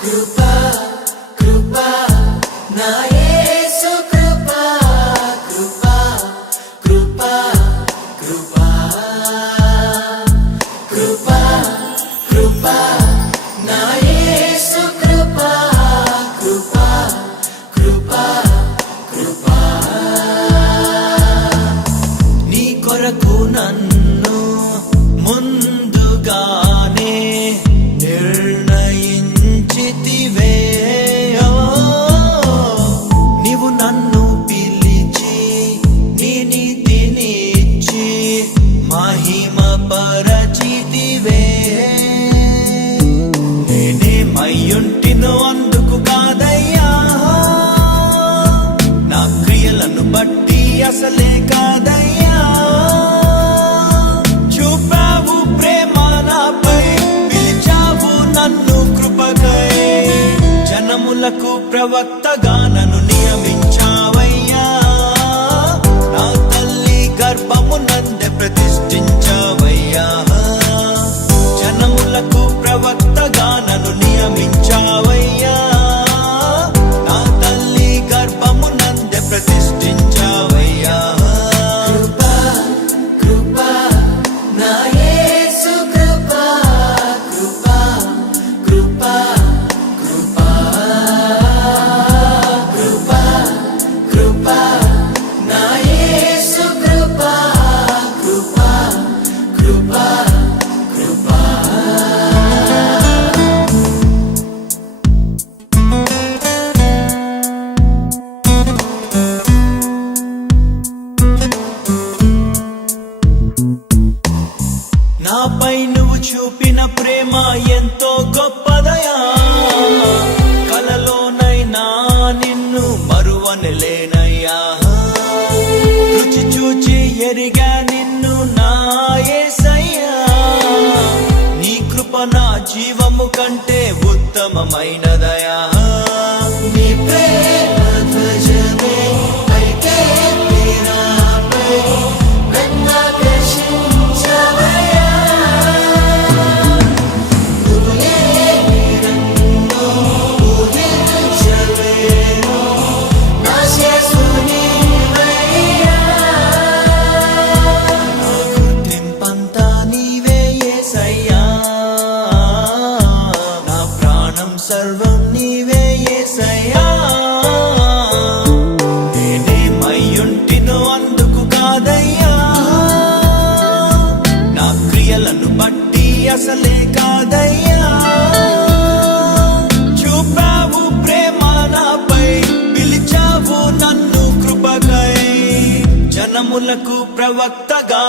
కృపా కృపా నా యేసు కృపా కృపా కృపా కృపా కృపా కృపా నా యేసు కృపా కృపా కృపా కృపా నీ కొరకు నన్ను ముందుగానే నీవు నన్ను పిలిచి నీ నీతినిచ్చి మహిమ పరచితివే నేనేమయ్యుంటినో అందుకు కాదయ్యా నా క్రియలను బట్టి అసలే కాదయ్యా చూపావు ప్రేమ నాపై పిలిచావు నన్ను కృపకై జనములకు ప్రవక్తగా నన్ను నియమించావయ్యా నా తల్లి గర్భమునందే ప్రతిష్ఠించావయ్యా జనములకు ప్రవక్తగా నన్ను నియమించావయ్యా నా తల్లి గర్భమునందే ప్రతిష్ఠించావయ్యా కృపా కృపా నా యేసు కృపా కృపా కృపా నాపై నువ్వు చూపిన ప్రేమ ఎంతో గొప్పదయా కలలోనైనా నిన్ను మరువనలేనయ్యా రుచి చూచి ఎరిగా నిన్ను నా యేసయ్యా నీ కృప నా జీవము కంటే ఉత్తమమైనదయా నీ ప్రేమ ధ్వజమే అయితే తీరాపై సర్వం నీవే యేసయ్యా నేనేమయ్యుంటినో అందుకు కాదయ్యా నా క్రియలను బట్టి అసలే కాదయ్యా చూపావు ప్రేమ నాపై పిలిచావు నన్ను కృపకై జనములకు ప్రవక్తగా